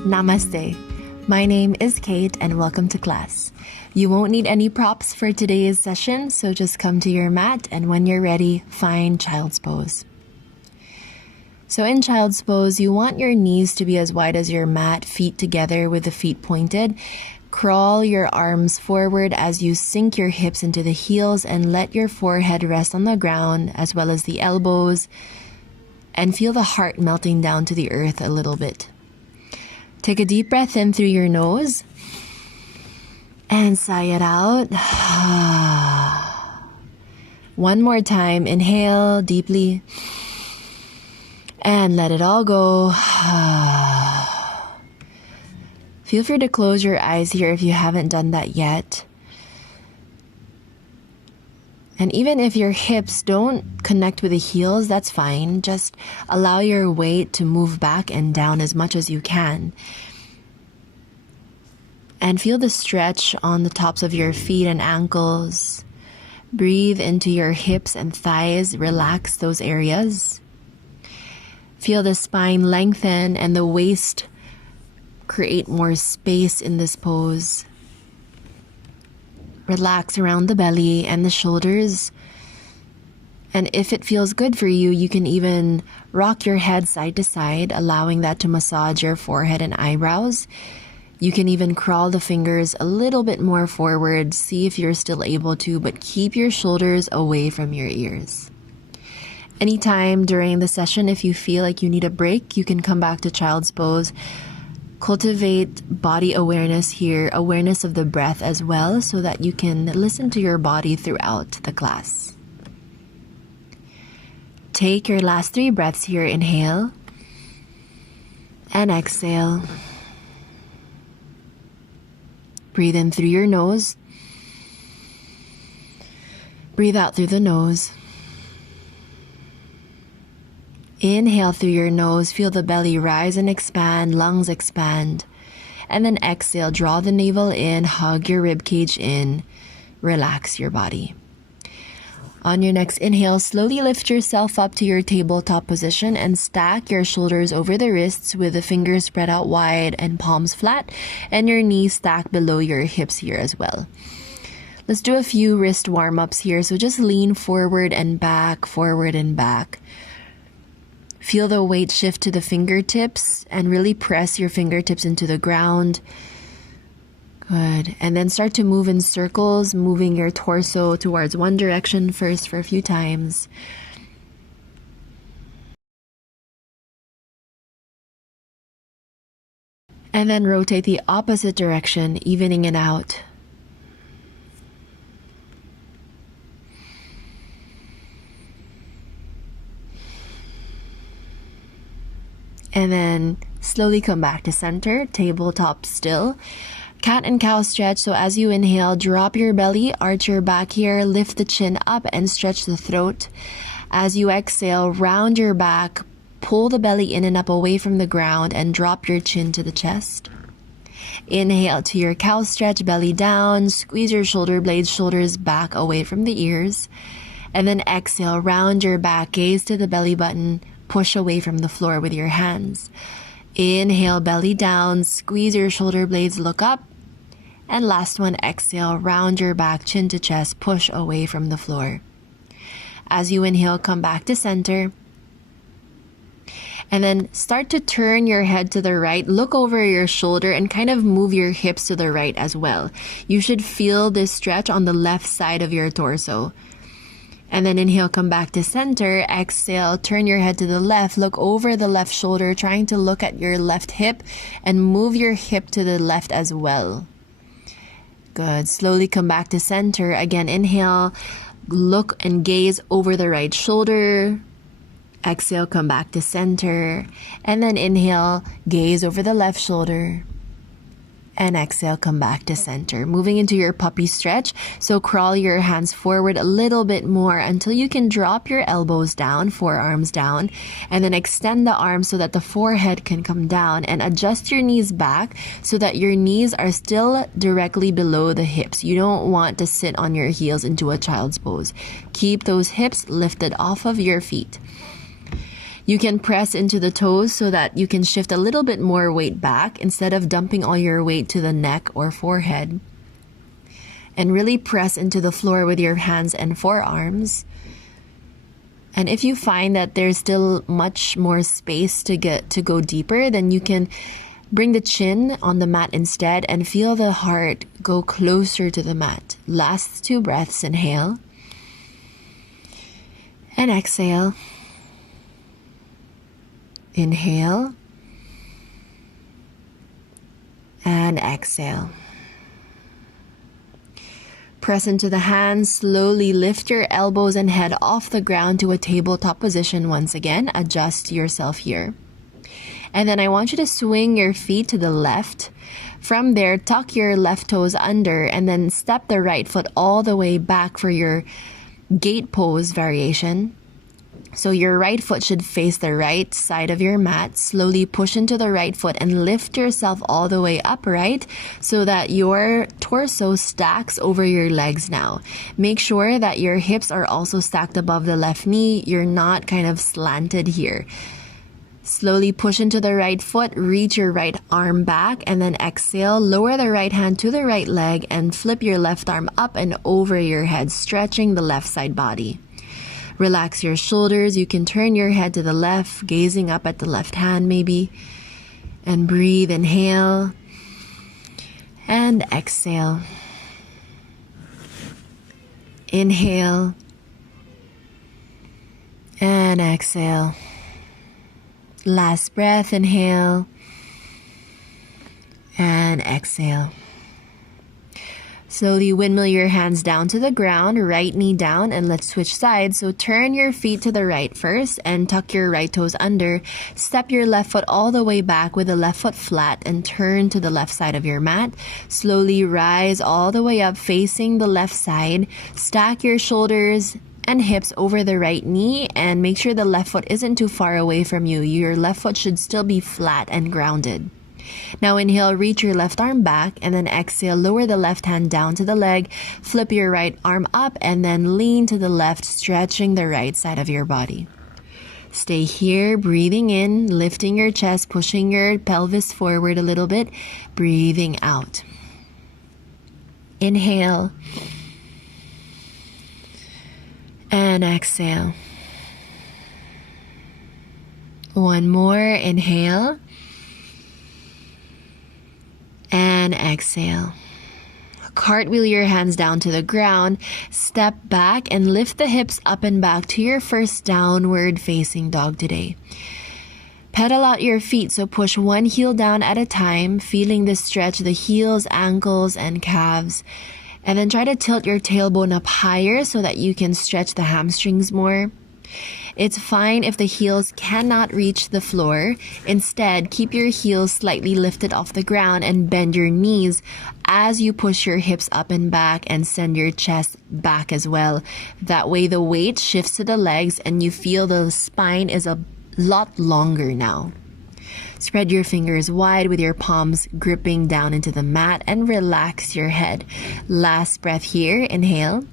Namaste. My name is Kate and welcome to class. You won't need any props for today's session, so just come to your mat and when you're ready, find Child's Pose. So in Child's Pose, you want your knees to be as wide as your mat, feet together with the feet pointed. Crawl your arms forward as you sink your hips into the heels and let your forehead rest on the ground as well as the elbows, and feel the heart melting down to the earth a little bit. Take a deep breath in through your nose and sigh it out. One more time, inhale deeply and let it all go. Feel free to close your eyes here if you haven't done that yet. And even if your hips don't connect with the heels, that's fine. Just allow your weight to move back and down as much as you can. And feel the stretch on the tops of your feet and ankles. Breathe into your hips and thighs. Relax those areas. Feel the spine lengthen and the waist create more space in this pose. Relax around the belly and the shoulders. And if it feels good for you, you can even rock your head side to side, allowing that to massage your forehead and eyebrows. You can even crawl the fingers a little bit more forward, see if you're still able to, but keep your shoulders away from your ears. Anytime during the session, if you feel like you need a break, you can come back to Child's Pose. Cultivate body awareness here, awareness of the breath as well, so that you can listen to your body throughout the class. Take your last 3 breaths here. Inhale and exhale. Breathe in through your nose. Breathe out through the nose. Inhale through your nose, feel the belly rise and expand, lungs expand. And then exhale, draw the navel in, hug your rib cage in, relax your body. On your next inhale, slowly lift yourself up to your tabletop position and stack your shoulders over the wrists with the fingers spread out wide and palms flat, and your knees stacked below your hips here as well. Let's do a few wrist warm-ups here. So just lean forward and back, forward and back. Feel the weight shift to the fingertips and really press your fingertips into the ground. Good. And then start to move in circles, moving your torso towards one direction first for a few times. And then rotate the opposite direction, evening it out. And then slowly come back to center, tabletop still. Cat and cow stretch. So as you inhale, drop your belly, arch your back here, lift the chin up and stretch the throat. As you exhale, round your back, pull the belly in and up away from the ground and drop your chin to the chest. Inhale to your cow stretch, belly down, squeeze your shoulder blades, shoulders back away from the ears. And then exhale, round your back, gaze to the belly button, push away from the floor with your hands. Inhale, belly down, squeeze your shoulder blades, look up. And last one, exhale, round your back, chin to chest, push away from the floor. As you inhale, come back to center. And then start to turn your head to the right, look over your shoulder and kind of move your hips to the right as well. You should feel this stretch on the left side of your torso. And then inhale, come back to center. Exhale, turn your head to the left. Look over the left shoulder, trying to look at your left hip and move your hip to the left as well. Good. Slowly come back to center. Again, inhale, look and gaze over the right shoulder. Exhale, come back to center. And then inhale, gaze over the left shoulder. And exhale, come back to center. Moving into your puppy stretch. So crawl your hands forward a little bit more until you can drop your elbows down, forearms down, and then extend the arms so that the forehead can come down, and adjust your knees back so that your knees are still directly below the hips. You don't want to sit on your heels into a child's pose. Keep those hips lifted off of your feet. You can press into the toes so that you can shift a little bit more weight back instead of dumping all your weight to the neck or forehead. And really press into the floor with your hands and forearms. And if you find that there's still much more space to go deeper, then you can bring the chin on the mat instead and feel the heart go closer to the mat. Last 2 breaths, inhale. And exhale. Inhale. And exhale. Press into the hands, slowly lift your elbows and head off the ground to a tabletop position once again. Adjust yourself here. And then I want you to swing your feet to the left. From there, tuck your left toes under and then step the right foot all the way back for your Gait Pose variation. So your right foot should face the right side of your mat. Slowly push into the right foot and lift yourself all the way upright so that your torso stacks over your legs now. Make sure that your hips are also stacked above the left knee. You're not kind of slanted here. Slowly push into the right foot, reach your right arm back, and then exhale. Lower the right hand to the right leg and flip your left arm up and over your head, stretching the left side body. Relax your shoulders. You can turn your head to the left, gazing up at the left hand maybe. And breathe, inhale. And exhale. Inhale. And exhale. Last breath, inhale. And exhale. Slowly windmill your hands down to the ground, right knee down, and let's switch sides. So turn your feet to the right first and tuck your right toes under. Step your left foot all the way back with the left foot flat and turn to the left side of your mat. Slowly rise all the way up facing the left side. Stack your shoulders and hips over the right knee and make sure the left foot isn't too far away from you. Your left foot should still be flat and grounded. Now inhale, reach your left arm back, and then exhale, lower the left hand down to the leg, flip your right arm up, and then lean to the left, stretching the right side of your body. Stay here, breathing in, lifting your chest, pushing your pelvis forward a little bit, breathing out. Inhale. And exhale. One more, inhale. And exhale. Cartwheel your hands down to the ground. Step back and lift the hips up and back to your first downward facing dog today. Pedal out your feet, so push one heel down at a time, feeling the stretch, the heels, ankles, and calves. And then try to tilt your tailbone up higher so that you can stretch the hamstrings more. It's fine if the heels cannot reach the floor. Instead, keep your heels slightly lifted off the ground and bend your knees as you push your hips up and back and send your chest back as well. That way the weight shifts to the legs and you feel the spine is a lot longer now. Spread your fingers wide with your palms gripping down into the mat and relax your head. Last breath here, inhale.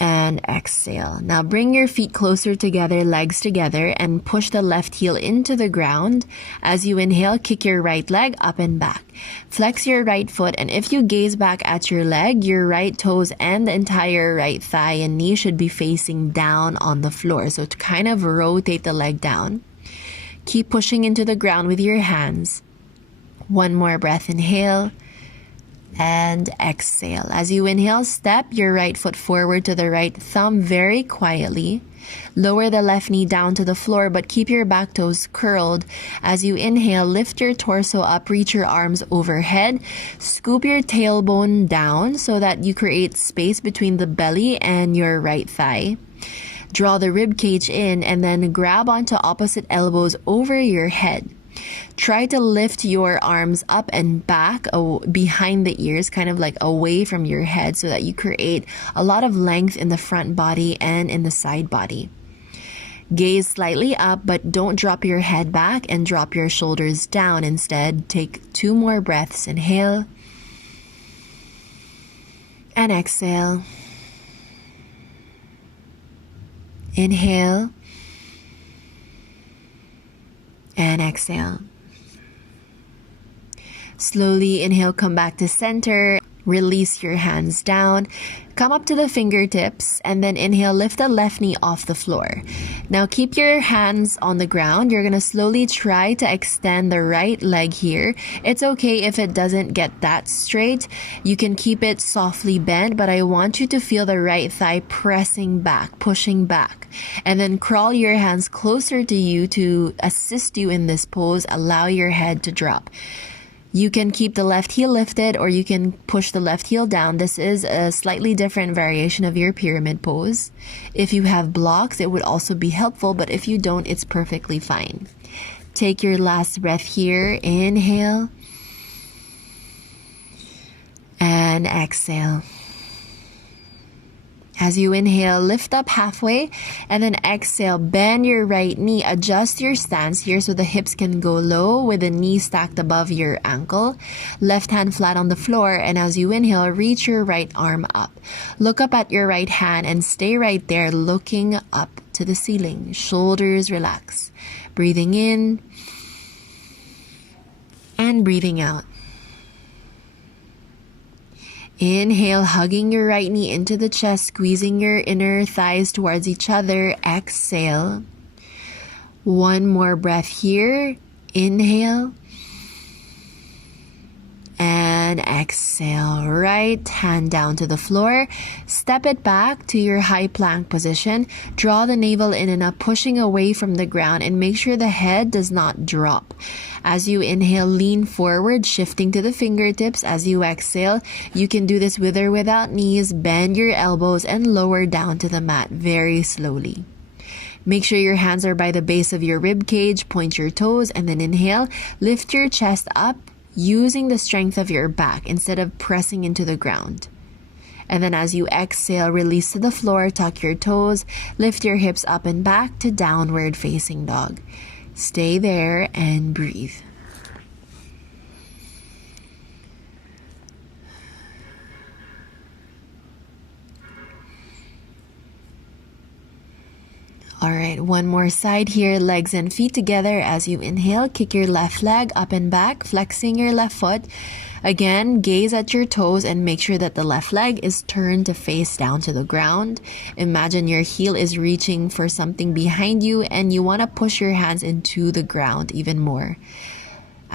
And exhale. Now bring your feet closer together, legs together, and push the left heel into the ground. As you inhale, kick your right leg up and back. Flex your right foot, and if you gaze back at your leg, your right toes and the entire right thigh and knee should be facing down on the floor. So to kind of rotate the leg down. Keep pushing into the ground with your hands. One more breath, inhale. And exhale. As you inhale, step your right foot forward to the right thumb very quietly. Lower the left knee down to the floor, but keep your back toes curled. As you inhale, lift your torso up, reach your arms overhead. Scoop your tailbone down so that you create space between the belly and your right thigh. Draw the rib cage in and then grab onto opposite elbows over your head. Try to lift your arms up and back behind the ears, kind of like away from your head, so that you create a lot of length in the front body and in the side body. Gaze slightly up, but don't drop your head back and drop your shoulders down. Instead, take 2 more breaths. Inhale and exhale. Inhale And exhale. Slowly inhale, come back to center. Release your hands down. Come up to the fingertips and then inhale, lift the left knee off the floor. Now keep your hands on the ground. You're going to slowly try to extend the right leg here. It's okay if it doesn't get that straight. You can keep it softly bent, but I want you to feel the right thigh pressing back, pushing back. And then crawl your hands closer to you to assist you in this pose. Allow your head to drop. You can keep the left heel lifted or you can push the left heel down. This is a slightly different variation of your pyramid pose. If you have blocks, it would also be helpful, but if you don't, it's perfectly fine. Take your last breath here. Inhale. And exhale. As you inhale, lift up halfway and then exhale, bend your right knee, adjust your stance here so the hips can go low with the knee stacked above your ankle. Left hand flat on the floor, and as you inhale, reach your right arm up. Look up at your right hand and stay right there looking up to the ceiling. Shoulders relax. Breathing in and breathing out. Inhale, hugging your right knee into the chest, squeezing your inner thighs towards each other. Exhale. One more breath here. Inhale. And exhale. Right hand down to the floor. Step it back to your high plank position. Draw the navel in and up, pushing away from the ground, and make sure the head does not drop. As you inhale, lean forward, shifting to the fingertips. As you exhale, you can do this with or without knees. Bend your elbows and lower down to the mat very slowly. Make sure your hands are by the base of your rib cage. Point your toes and then inhale. Lift your chest up using the strength of your back instead of pressing into the ground. And then as you exhale, release to the floor, tuck your toes, lift your hips up and back to downward facing dog. Stay there and breathe. All right, one more side here, legs and feet together. As you inhale, kick your left leg up and back, flexing your left foot. Again, gaze at your toes and make sure that the left leg is turned to face down to the ground. Imagine your heel is reaching for something behind you and you want to push your hands into the ground even more.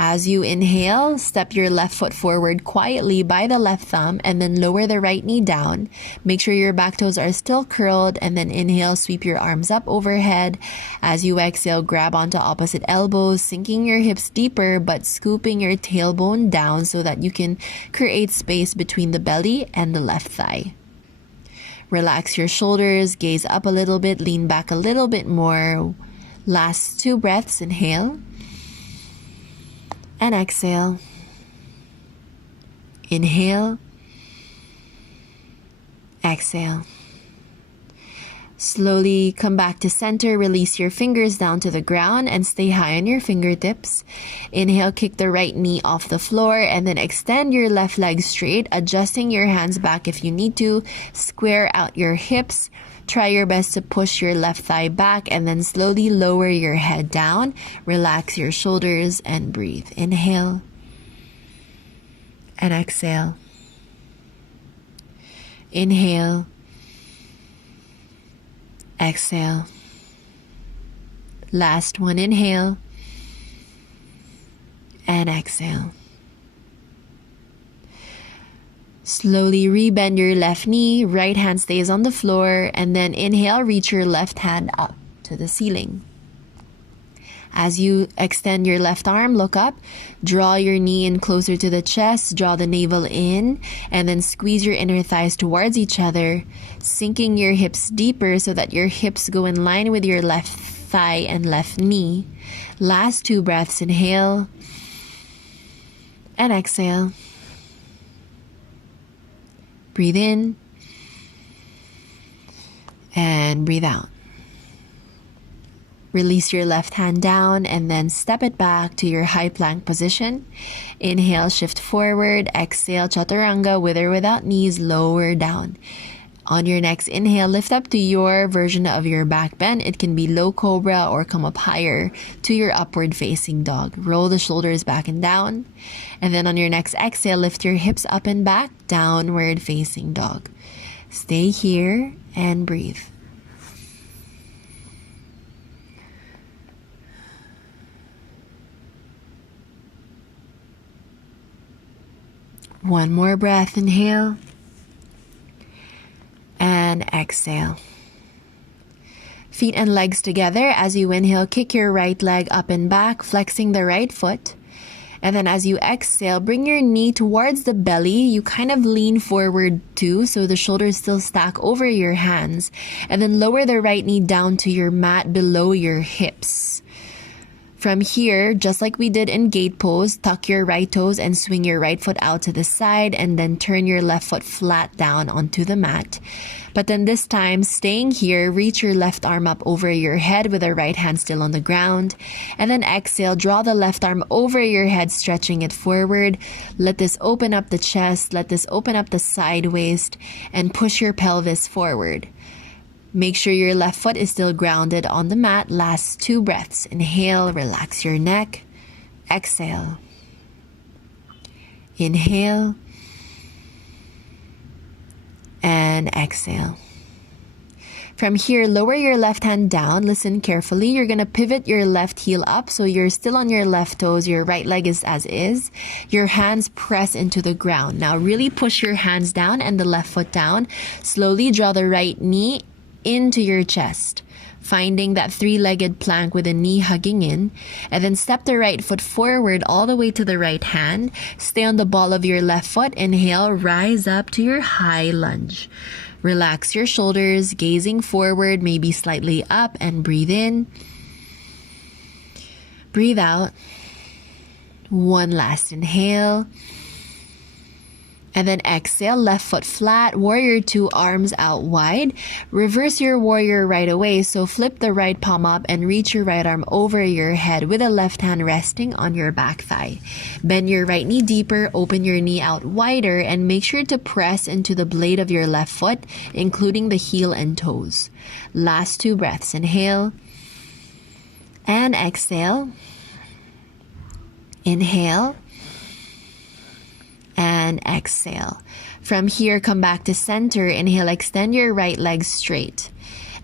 As you inhale, step your left foot forward quietly by the left thumb and then lower the right knee down. Make sure your back toes are still curled and then inhale, sweep your arms up overhead. As you exhale, grab onto opposite elbows, sinking your hips deeper but scooping your tailbone down so that you can create space between the belly and the left thigh. Relax your shoulders, gaze up a little bit, lean back a little bit more. Last 2 breaths, inhale. And exhale. Inhale. Exhale. Slowly come back to center. Release your fingers down to the ground and stay high on your fingertips. Inhale, kick the right knee off the floor and then extend your left leg straight, adjusting your hands back if you need to. Square out your hips. Try your best to push your left thigh back and then slowly lower your head down. Relax your shoulders and breathe. Inhale and exhale. Inhale. Exhale. Last one, inhale and exhale. Slowly rebend your left knee, right hand stays on the floor, and then inhale, reach your left hand up to the ceiling. As you extend your left arm, look up, draw your knee in closer to the chest, draw the navel in, and then squeeze your inner thighs towards each other, sinking your hips deeper so that your hips go in line with your left thigh and left knee. Last 2 breaths, inhale and exhale. Breathe in and breathe out. Release your left hand down and then step it back to your high plank position. Inhale, shift forward. Exhale, chaturanga with or without knees, lower down. On your next inhale, lift up to your version of your back bend. It can be low cobra or come up higher to your upward facing dog. Roll the shoulders back and down. And then on your next exhale, lift your hips up and back, downward facing dog. Stay here and breathe. One more breath, inhale. And exhale. Feet and legs together. As you inhale, kick your right leg up and back, flexing the right foot. And then as you exhale, bring your knee towards the belly. You kind of lean forward too, so the shoulders still stack over your hands. And then lower the right knee down to your mat below your hips. From here, just like we did in Gait Pose, tuck your right toes and swing your right foot out to the side and then turn your left foot flat down onto the mat. But then this time, staying here, reach your left arm up over your head with the right hand still on the ground. And then exhale, draw the left arm over your head, stretching it forward. Let this open up the chest, let this open up the side waist, and push your pelvis forward. Make sure your left foot is still grounded on the mat. Last 2 breaths. Inhale, relax your neck. Exhale. Inhale. And exhale. From here, lower your left hand down. Listen carefully. You're going to pivot your left heel up so you're still on your left toes. Your right leg is as is. Your hands press into the ground. Now really push your hands down and the left foot down. Slowly draw the right knee into your chest, finding that 3-legged plank with a knee hugging in, and then step the right foot forward all the way to the right hand. Stay on the ball of your left foot. Inhale, rise up to your high lunge. Relax your shoulders, gazing forward, maybe slightly up, and breathe in. Breathe out. One last inhale. And then exhale, left foot flat, warrior 2, arms out wide. Reverse your warrior right away, so flip the right palm up and reach your right arm over your head with the left hand resting on your back thigh. Bend your right knee deeper, open your knee out wider, and make sure to press into the blade of your left foot, including the heel and toes. Last 2 breaths. Inhale and exhale. Inhale. And exhale. From here, come back to center. Inhale, extend your right leg straight.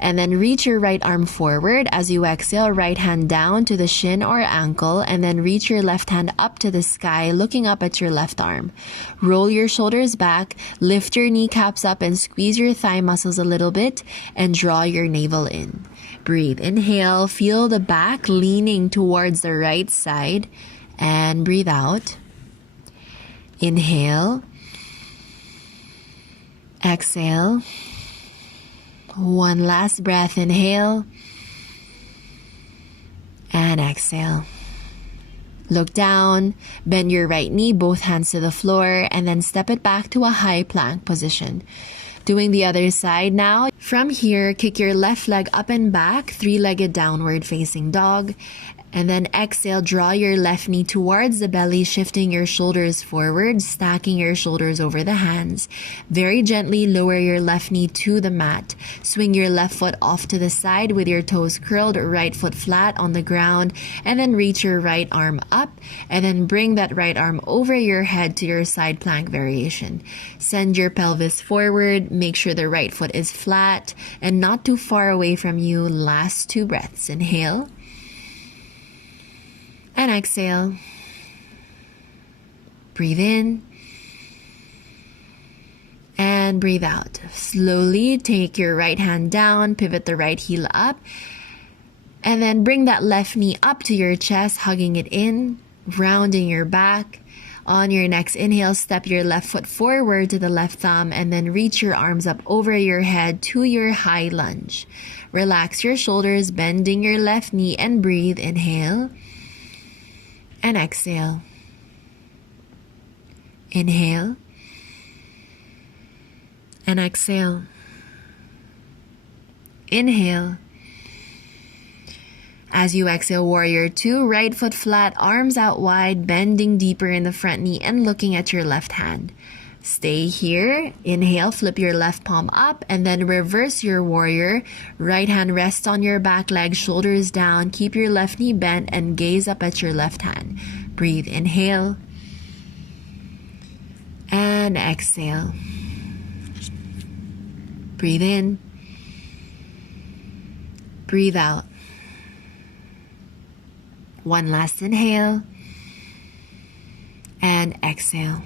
And then reach your right arm forward. As you exhale, right hand down to the shin or ankle. And then reach your left hand up to the sky, looking up at your left arm. Roll your shoulders back. Lift your kneecaps up and squeeze your thigh muscles a little bit. And draw your navel in. Breathe. Inhale. Feel the back leaning towards the right side. And breathe out. Inhale, exhale, one last breath, inhale, and exhale. Look down, bend your right knee, both hands to the floor, and then step it back to a high plank position. Doing the other side now. From here, kick your left leg up and back, 3-legged downward facing dog. And then exhale, draw your left knee towards the belly, shifting your shoulders forward, stacking your shoulders over the hands. Very gently lower your left knee to the mat. Swing your left foot off to the side with your toes curled, right foot flat on the ground, and then reach your right arm up, and then bring that right arm over your head to your side plank variation. Send your pelvis forward, make sure the right foot is flat and not too far away from you. Last 2 breaths. Inhale. And exhale. Breathe in. And breathe out. Slowly take your right hand down, pivot the right heel up, and then bring that left knee up to your chest, hugging it in, rounding your back. On your next inhale, step your left foot forward to the left thumb and then reach your arms up over your head to your high lunge. Relax your shoulders, bending your left knee, and breathe. Inhale. And exhale. Inhale. And exhale. Inhale. As you exhale, warrior 2, right foot flat, arms out wide, bending deeper in the front knee and looking at your left hand. Stay here. Inhale, flip your left palm up, and then reverse your warrior. Right hand rests on your back leg, shoulders down. Keep your left knee bent and gaze up at your left hand. Breathe. Inhale. And exhale. Breathe in. Breathe out. One last inhale. And exhale.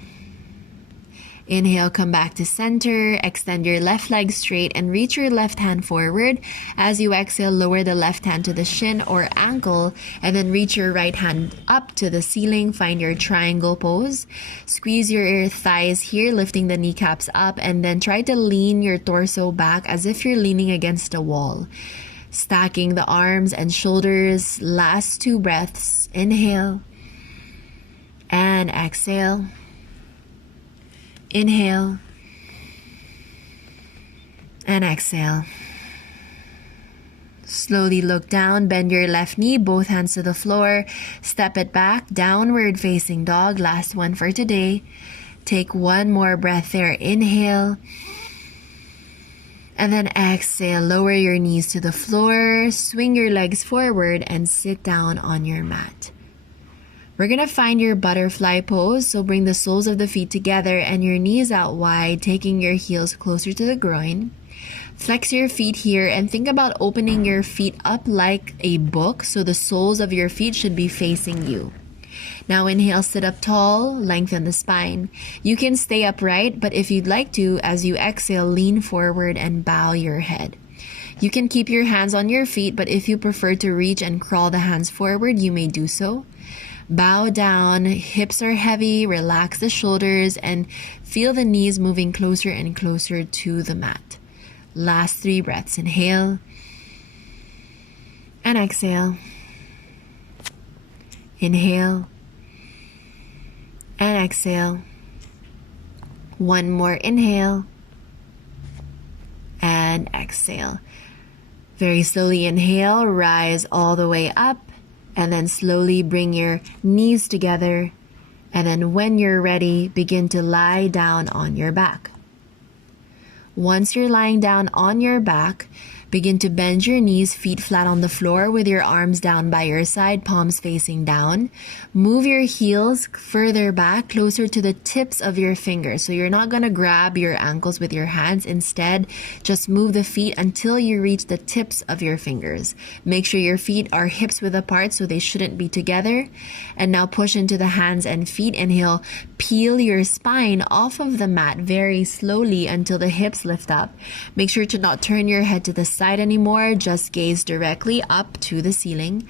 Inhale, come back to center. Extend your left leg straight and reach your left hand forward. As you exhale, lower the left hand to the shin or ankle and then reach your right hand up to the ceiling. Find your triangle pose. Squeeze your thighs here, lifting the kneecaps up, and then try to lean your torso back as if you're leaning against a wall. Stacking the arms and shoulders. Last 2 breaths. Inhale and exhale. Inhale and exhale. Slowly look down, bend your left knee, both hands to the floor. Step it back, downward facing dog. Last one for today. Take one more breath there. Inhale. And then exhale. Lower your knees to the floor. Swing your legs forward and sit down on your mat. We're going to find your butterfly pose. So bring the soles of the feet together and your knees out wide, taking your heels closer to the groin. Flex your feet here and think about opening your feet up like a book. So the soles of your feet should be facing you. Now inhale, sit up tall, lengthen the spine. You can stay upright, but if you'd like to, as you exhale, lean forward and bow your head. You can keep your hands on your feet, but if you prefer to reach and crawl the hands forward, you may do so. Bow down, hips are heavy, relax the shoulders, and feel the knees moving closer and closer to the mat. Last 3 breaths. Inhale and exhale. Inhale and exhale. One more inhale and exhale. Very slowly inhale, rise all the way up. And then slowly bring your knees together. And then when you're ready, begin to lie down on your back. Once you're lying down on your back, begin to bend your knees, feet flat on the floor with your arms down by your side, palms facing down. Move your heels further back, closer to the tips of your fingers. So you're not going to grab your ankles with your hands. Instead, just move the feet until you reach the tips of your fingers. Make sure your feet are hips width apart so they shouldn't be together. And now push into the hands and feet. Inhale, peel your spine off of the mat very slowly until the hips lift up. Make sure to not turn your head to the side anymore. Just gaze directly up to the ceiling.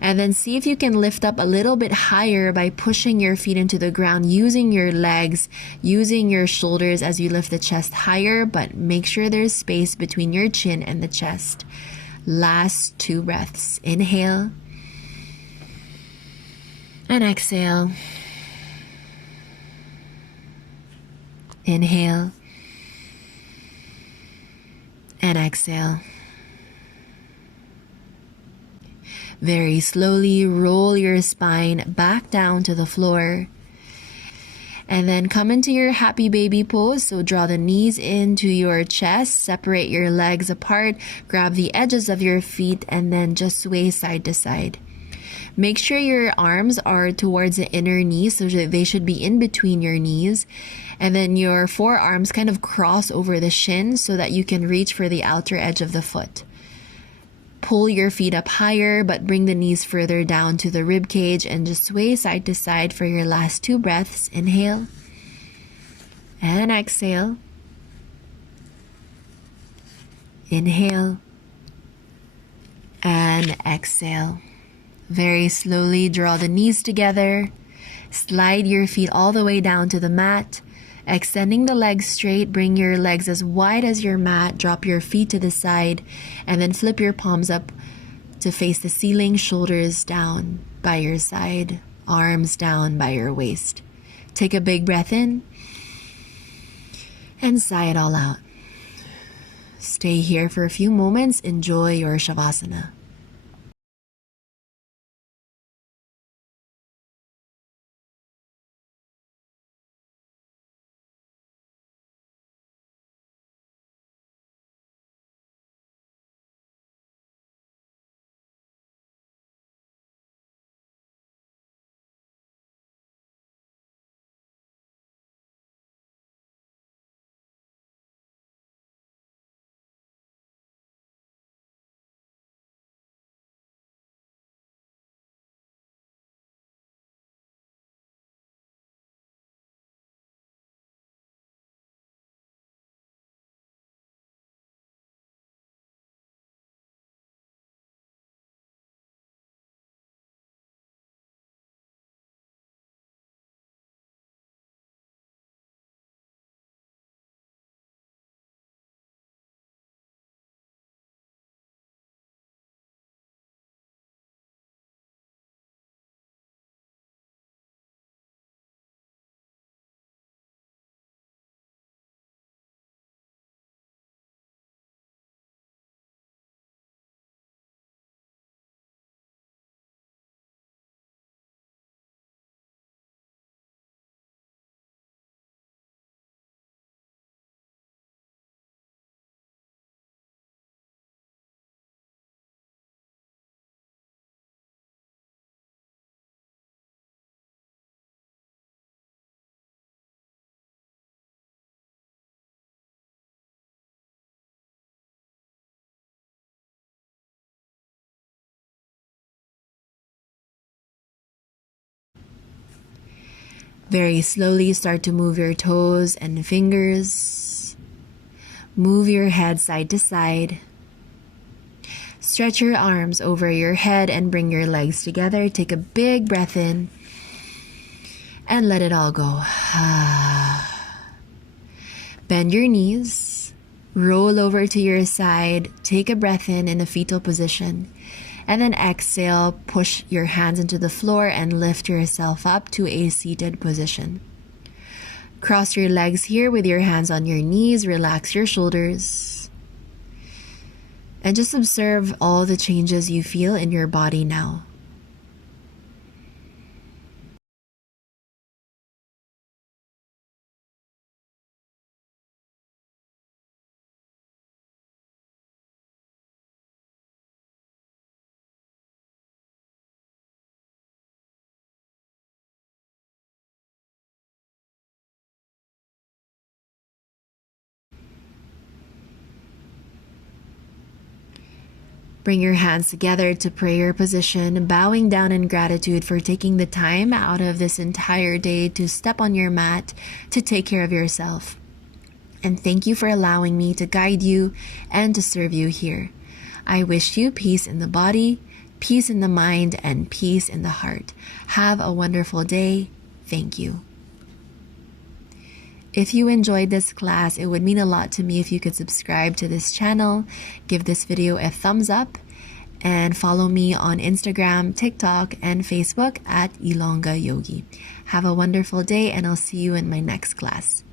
And then see if you can lift up a little bit higher by pushing your feet into the ground, using your legs, using your shoulders as you lift the chest higher, but make sure there's space between your chin and the chest. Last 2 breaths. Inhale and exhale. Inhale and exhale. Very slowly roll your spine back down to the floor. And then come into your happy baby pose. So draw the knees into your chest, separate your legs apart, grab the edges of your feet, and then just sway side to side. Make sure your arms are towards the inner knee, so that they should be in between your knees. And then your forearms kind of cross over the shins so that you can reach for the outer edge of the foot. Pull your feet up higher, but bring the knees further down to the rib cage and just sway side to side for your last 2 breaths. Inhale and exhale. Inhale and exhale. Very slowly draw the knees together. Slide your feet all the way down to the mat. Extending the legs straight, bring your legs as wide as your mat, drop your feet to the side, and then flip your palms up to face the ceiling, shoulders down by your side, arms down by your waist. Take a big breath in and sigh it all out. Stay here for a few moments. Enjoy your Shavasana. Very slowly start to move your toes and fingers. Move your head side to side. Stretch your arms over your head and bring your legs together. Take a big breath in and let it all go. Bend your knees. Roll over to your side. Take a breath in a fetal position. And then exhale, push your hands into the floor and lift yourself up to a seated position. Cross your legs here with your hands on your knees. Relax your shoulders. And just observe all the changes you feel in your body now. Bring your hands together to prayer position, bowing down in gratitude for taking the time out of this entire day to step on your mat to take care of yourself. And thank you for allowing me to guide you and to serve you here. I wish you peace in the body, peace in the mind, and peace in the heart. Have a wonderful day. Thank you. If you enjoyed this class, it would mean a lot to me if you could subscribe to this channel, give this video a thumbs up, and follow me on Instagram, TikTok, and Facebook at Ilongga Yogi. Have a wonderful day, and I'll see you in my next class.